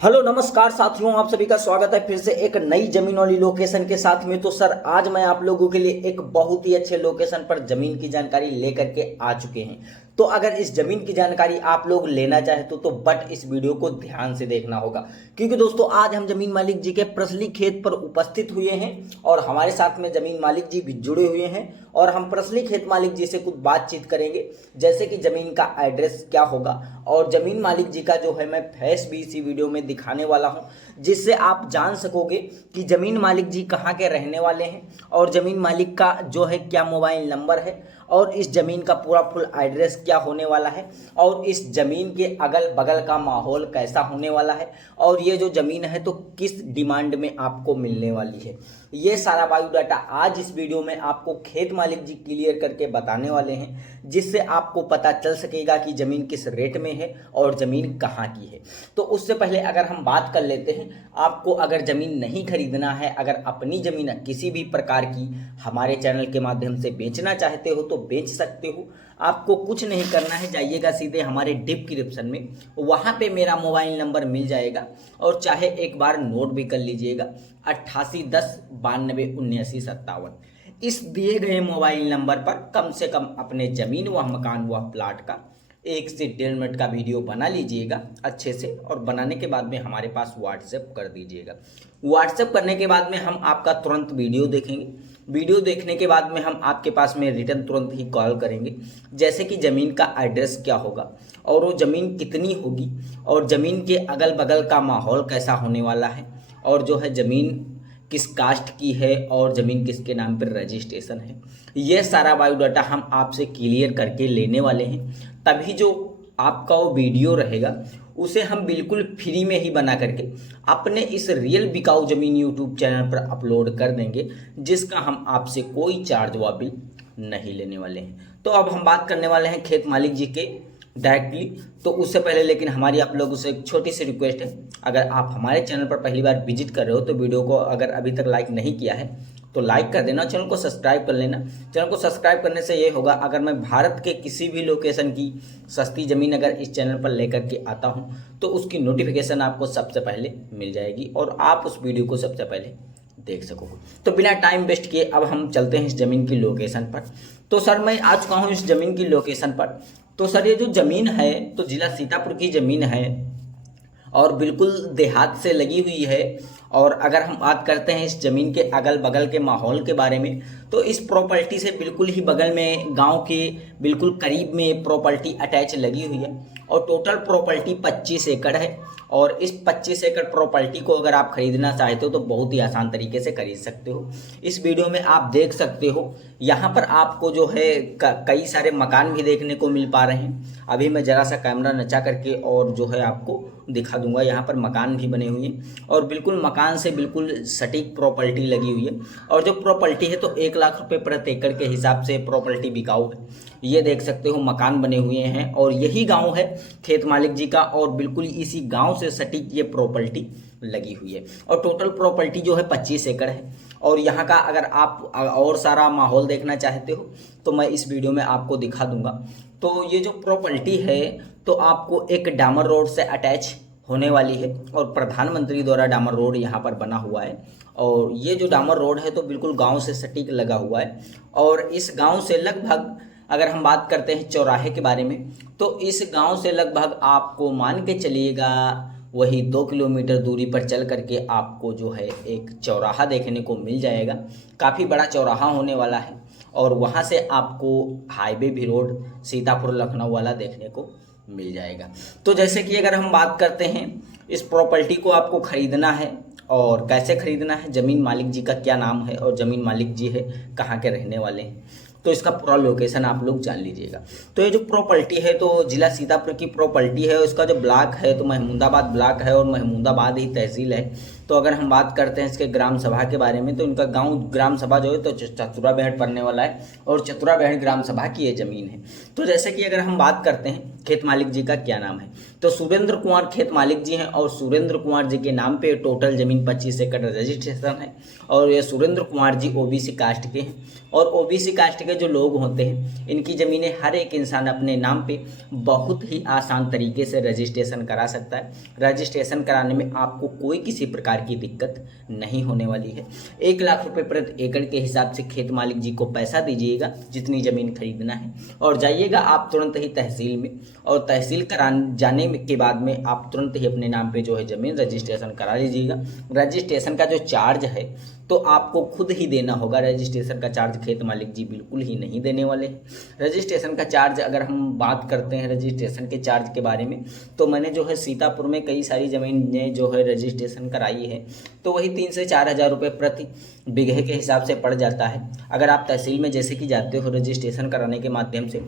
Hello नमस्कार साथियों, आप सभी का स्वागत है फिर से एक नई जमीन वाली लोकेशन के साथ में। तो सर आज मैं आप लोगों के लिए एक बहुत ही अच्छे लोकेशन पर जमीन की जानकारी लेकर के आ चुके हैं। तो अगर इस जमीन की जानकारी आप लोग लेना चाहे तो बट इस वीडियो को ध्यान से देखना होगा, क्योंकि दोस्तों आज हम जमीन मालिक जी के प्रसली खेत पर उपस्थित हुए हैं और हमारे साथ में जमीन मालिक जी भी जुड़े हुए हैं और हम प्रसली खेत मालिक जी से कुछ बातचीत करेंगे, जैसे कि जमीन का एड्रेस क्या होगा और जमीन मालिक जी का जो है मैं फेस भी इसी वीडियो में दिखाने वाला हूं, जिससे आप जान सकोगे कि जमीन मालिक जी कहां के रहने वाले हैं और जमीन मालिक का जो है क्या मोबाइल नंबर है और इस जमीन का पूरा फुल एड्रेस क्या होने वाला है और इस जमीन के अगल बगल का माहौल कैसा होने वाला है और ये जो जमीन है तो किस डिमांड में आपको मिलने वाली है। ये सारा बायोडाटा आज इस वीडियो में आपको खेत मालिक जी क्लियर करके बताने वाले हैं, जिससे आपको पता चल सकेगा कि जमीन किस रेट में है और जमीन कहाँ की है। तो उससे पहले अगर हम बात कर लेते हैं, आपको अगर जमीन नहीं खरीदना है, अगर अपनी जमीन किसी भी प्रकार की हमारे चैनल के माध्यम से बेचना चाहते हो तो बेच सकते हो। आपको कुछ नहीं करना है, जाइएगा सीधे हमारे डिस्क्रिप्शन में, वहाँ पे मेरा मोबाइल नंबर मिल जाएगा और चाहे एक बार नोट भी कर लीजिएगा 8810927957। इस दिए गए मोबाइल नंबर पर कम से कम अपने ज़मीन व मकान व प्लाट का 1 से 1.5 मिनट का वीडियो बना लीजिएगा अच्छे से, और बनाने के बाद में हमारे पास व्हाट्सएप कर दीजिएगा। व्हाट्सएप करने के बाद में हम आपका तुरंत वीडियो देखेंगे। वीडियो देखने के बाद में हम आपके पास में रिटर्न तुरंत ही कॉल करेंगे, जैसे कि ज़मीन का एड्रेस क्या होगा और वो ज़मीन कितनी होगी और ज़मीन के अगल बगल का माहौल कैसा होने वाला है और जो है ज़मीन किस कास्ट की है और ज़मीन किसके नाम पर रजिस्ट्रेशन है। ये सारा बायोडाटा हम आपसे क्लियर करके लेने वाले हैं, तभी जो आपका वो वीडियो रहेगा उसे हम बिल्कुल फ्री में ही बना करके अपने इस रियल बिकाऊ ज़मीन यूट्यूब चैनल पर अपलोड कर देंगे, जिसका हम आपसे कोई चार्ज व बिल नहीं लेने वाले हैं। तो अब हम बात करने वाले हैं खेत मालिक जी के डायरेक्टली। तो उससे पहले लेकिन हमारी आप लोगों से एक छोटी सी रिक्वेस्ट है, अगर आप हमारे चैनल पर पहली बार विजिट कर रहे हो तो वीडियो को अगर अभी तक लाइक नहीं किया है तो लाइक कर देना, चैनल को सब्सक्राइब कर लेना। चैनल को सब्सक्राइब करने से ये होगा, अगर मैं भारत के किसी भी लोकेशन की सस्ती ज़मीन अगर इस चैनल पर लेकर के आता हूँ तो उसकी नोटिफिकेशन आपको सबसे पहले मिल जाएगी और आप उस वीडियो को सबसे पहले देख सकोगे। तो बिना टाइम वेस्ट किए अब हम चलते हैं इस ज़मीन की लोकेशन पर। तो सर मैं आ चुका हूँ इस ज़मीन की लोकेशन पर। तो सर ये जो ज़मीन है तो जिला सीतापुर की ज़मीन है और बिल्कुल देहात से लगी हुई है। और अगर हम बात करते हैं इस ज़मीन के अगल बगल के माहौल के बारे में, तो इस प्रॉपर्टी से बिल्कुल ही बगल में गांव के बिल्कुल करीब में प्रॉपर्टी अटैच लगी हुई है और टोटल प्रॉपर्टी 25 एकड़ है। और इस 25 एकड़ प्रॉपर्टी को अगर आप खरीदना चाहते हो तो बहुत ही आसान तरीके से खरीद सकते हो। इस वीडियो में आप देख सकते हो यहाँ पर आपको जो है कई सारे मकान भी देखने को मिल पा रहे हैं। अभी मैं ज़रा सा कैमरा नचा करके और जो है आपको दिखा दूंगा, यहाँ पर मकान भी बने हुए हैं और बिल्कुल मकान से बिल्कुल सटीक प्रॉपर्टी लगी हुई है। और जो प्रॉपर्टी है तो 1 लाख रुपए प्रति एकड़ के हिसाब से प्रॉपर्टी बिकाऊ है। ये देख सकते हो मकान बने हुए हैं और यही गांव है खेत मालिक जी का और बिल्कुल इसी गांव से सटीक ये प्रॉपर्टी लगी हुई है। और टोटल प्रॉपर्टी जो है 25 एकड़ है। और यहाँ का अगर आप और सारा माहौल देखना चाहते हो तो मैं इस वीडियो में आपको दिखा दूंगा। तो ये जो प्रॉपर्टी है तो आपको एक डामर रोड से अटैच होने वाली है और प्रधानमंत्री द्वारा डामर रोड यहाँ पर बना हुआ है। और ये जो डामर रोड है तो बिल्कुल गांव से सटीक लगा हुआ है। और इस गांव से लगभग अगर हम बात करते हैं चौराहे के बारे में, तो इस गांव से लगभग आपको मान के चलिएगा वही 2 किलोमीटर दूरी पर चल करके आपको जो है एक चौराहा देखने को मिल जाएगा। काफ़ी बड़ा चौराहा होने वाला है और वहाँ से आपको हाईवे भी रोड सीतापुर लखनऊ वाला देखने को मिल जाएगा। तो जैसे कि अगर हम बात करते हैं इस प्रॉपर्टी को आपको ख़रीदना है और कैसे ख़रीदना है, ज़मीन मालिक जी का क्या नाम है और ज़मीन मालिक जी है कहाँ के रहने वाले हैं, तो इसका पूरा लोकेशन आप लोग जान लीजिएगा। तो ये जो प्रॉपर्टी है तो जिला सीतापुर की प्रॉपर्टी है। इसका जो ब्लॉक है तो महमूदाबाद ब्लॉक है और महमूदाबाद ही तहसील है। तो अगर हम बात करते हैं इसके ग्राम सभा के बारे में, तो इनका गांव ग्राम सभा जो है तो चतुराबेहट पड़ने वाला है और चतुराबेहट ग्राम सभा की ये ज़मीन है। तो जैसे कि अगर हम बात करते हैं खेत मालिक जी का क्या नाम है, तो सुरेंद्र कुमार खेत मालिक जी हैं और सुरेंद्र कुमार जी के नाम पे टोटल ज़मीन 25 एकड़ रजिस्ट्रेशन है। और ये सुरेंद्र कुमार जी ओबीसी कास्ट के हैं और ओबीसी कास्ट के जो लोग होते हैं इनकी ज़मीनें हर एक इंसान अपने नाम पे बहुत ही आसान तरीके से रजिस्ट्रेशन करा सकता है। रजिस्ट्रेशन कराने में आपको कोई किसी प्रकार की दिक्कत नहीं होने वाली है। 1 लाख रुपए प्रति एकड़ के हिसाब से खेत मालिक जी को पैसा दीजिएगा जितनी ज़मीन खरीदना है, और जाइएगा आप तुरंत ही तहसील में, और तहसील कराने जाने के बाद में आप तुरंत ही अपने नाम पे जो है ज़मीन रजिस्ट्रेशन करा लीजिएगा। रजिस्ट्रेशन का जो चार्ज है तो आपको खुद ही देना होगा। रजिस्ट्रेशन का चार्ज खेत मालिक जी बिल्कुल ही नहीं देने वाले हैं। रजिस्ट्रेशन का चार्ज अगर हम बात करते हैं रजिस्ट्रेशन के चार्ज के बारे में, तो मैंने जो है सीतापुर में कई सारी ज़मीनें जो है रजिस्ट्रेशन कराई है, तो वही 3 से 4 हज़ार रुपये प्रति बीघे के हिसाब से पड़ जाता है। अगर आप तहसील में जैसे कि जाते हो रजिस्ट्रेशन कराने के माध्यम से,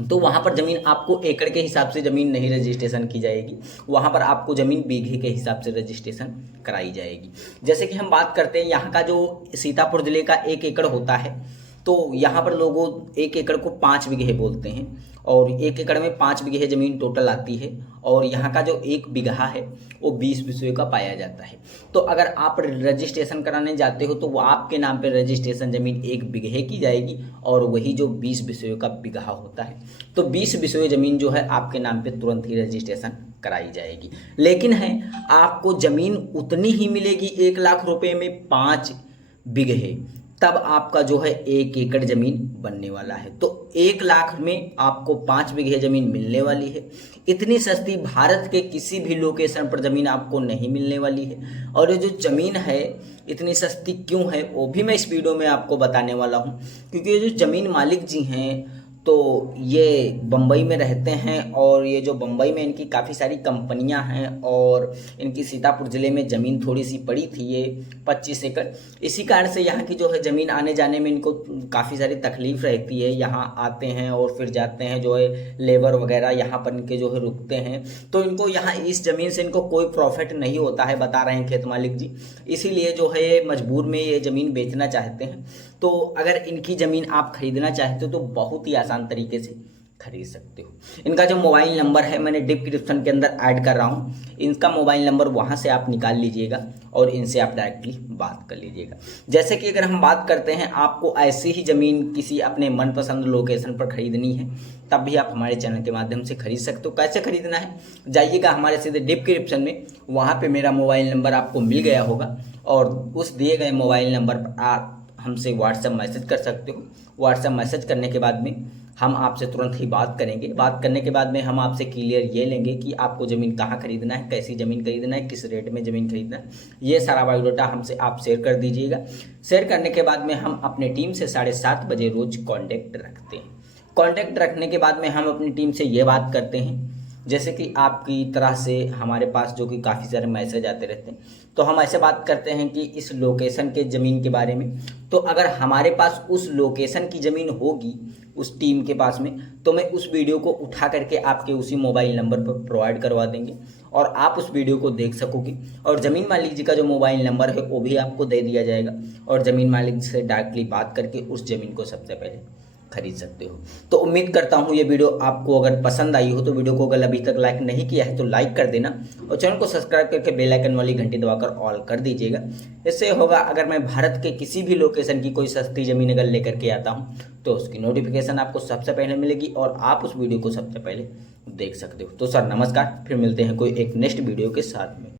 तो वहाँ पर ज़मीन आपको एकड़ के हिसाब से ज़मीन नहीं रजिस्ट्रेशन की जाएगी, वहाँ पर आपको ज़मीन बीघे के हिसाब से रजिस्ट्रेशन कराई जाएगी। जैसे कि हम बात करते हैं यहाँ का जो सीतापुर ज़िले का 1 एकड़ होता है, तो यहाँ पर लोगों 1 एकड़ को 5 बीघे बोलते हैं और 1 एकड़ में 5 बीघे ज़मीन टोटल आती है, और यहाँ का जो 1 बीघा है वो 20 बिसवे का पाया जाता है। तो अगर आप रजिस्ट्रेशन कराने जाते हो तो वो आपके नाम पे रजिस्ट्रेशन ज़मीन 1 बीघे की जाएगी, और वही जो 20 बिसवे का बीघा होता है तो 20 बिसवे ज़मीन जो है आपके नाम पे तुरंत ही रजिस्ट्रेशन कराई जाएगी। लेकिन है आपको ज़मीन उतनी ही मिलेगी 1 लाख रुपए में 5 बीघे, तब आपका जो है 1 एकड़ ज़मीन बनने वाला है। तो 1 लाख में आपको 5 बीघे ज़मीन मिलने वाली है। इतनी सस्ती भारत के किसी भी लोकेशन पर ज़मीन आपको नहीं मिलने वाली है। और ये जो ज़मीन है इतनी सस्ती क्यों है वो भी मैं इस वीडियो में आपको बताने वाला हूँ, क्योंकि ये जो ज़मीन मालिक जी हैं तो ये बम्बई में रहते हैं, और ये जो बम्बई में इनकी काफ़ी सारी कंपनियां हैं, और इनकी सीतापुर ज़िले में ज़मीन थोड़ी सी पड़ी थी ये 25 एकड़। इसी कारण से यहाँ की जो है ज़मीन आने जाने में इनको काफ़ी सारी तकलीफ़ रहती है। यहाँ आते हैं और फिर जाते हैं, जो है लेबर वगैरह यहाँ पर इनके जो है रुकते हैं, तो इनको यहाँ इस ज़मीन से इनको कोई प्रॉफिट नहीं होता है, बता रहे हैं खेत मालिक जी। इसीलिए जो है मजबूर में ये ज़मीन बेचना चाहते हैं। तो अगर इनकी ज़मीन आप खरीदना चाहते हो तो बहुत ही आसान तरीके से खरीद सकते हो। इनका जो मोबाइल नंबर है मैंने डिस्क्रिप्शन के अंदर ऐड कर रहा हूँ, इनका मोबाइल नंबर वहाँ से आप निकाल लीजिएगा और इनसे आप डायरेक्टली बात कर लीजिएगा। जैसे कि अगर हम बात करते हैं आपको ऐसी ही ज़मीन किसी अपने मनपसंद लोकेशन पर खरीदनी है, तब भी आप हमारे चैनल के माध्यम से खरीद सकते हो। कैसे खरीदना है, जाइएगा हमारे सीधे डिस्क्रिप्शन में, वहाँ पर मेरा मोबाइल नंबर आपको मिल गया होगा, और उस दिए गए मोबाइल नंबर पर आप हमसे व्हाट्सएप मैसेज कर सकते हो। व्हाट्सएप मैसेज करने के बाद में हम आपसे तुरंत ही बात करेंगे। बात करने के बाद में हम आपसे क्लियर ये लेंगे कि आपको ज़मीन कहाँ खरीदना है, कैसी ज़मीन खरीदना है, किस रेट में ज़मीन खरीदना है, ये सारा बायोडाटा हमसे आप शेयर कर दीजिएगा। शेयर करने के बाद में हम अपने टीम से 7:30 बजे रोज़ कॉन्टैक्ट रखते हैं। कॉन्टैक्ट रखने के बाद में हम अपनी टीम से ये बात करते हैं, जैसे कि आपकी तरह से हमारे पास जो कि काफ़ी सारे मैसेज आते रहते हैं, तो हम ऐसे बात करते हैं कि इस लोकेशन के ज़मीन के बारे में, तो अगर हमारे पास उस लोकेशन की ज़मीन होगी उस टीम के पास में, तो मैं उस वीडियो को उठा करके आपके उसी मोबाइल नंबर पर प्रोवाइड करवा देंगे और आप उस वीडियो को देख सकोगे। और ज़मीन मालिक जी का जो मोबाइल नंबर है वो भी आपको दे दिया जाएगा, और ज़मीन मालिक से डायरेक्टली बात करके उस ज़मीन को सबसे पहले खरीद सकते हो। तो उम्मीद करता हूँ ये वीडियो आपको अगर पसंद आई हो तो वीडियो को अगर अभी तक लाइक नहीं किया है तो लाइक कर देना, और चैनल को सब्सक्राइब करके बेल आइकन वाली घंटी दबाकर ऑल कर दीजिएगा। इससे होगा अगर मैं भारत के किसी भी लोकेशन की कोई सस्ती ज़मीन अगर लेकर के आता हूँ तो उसकी नोटिफिकेशन आपको सबसे पहले मिलेगी और आप उस वीडियो को सबसे पहले देख सकते हो। तो सर नमस्कार, फिर मिलते हैं कोई एक नेक्स्ट वीडियो के साथ में।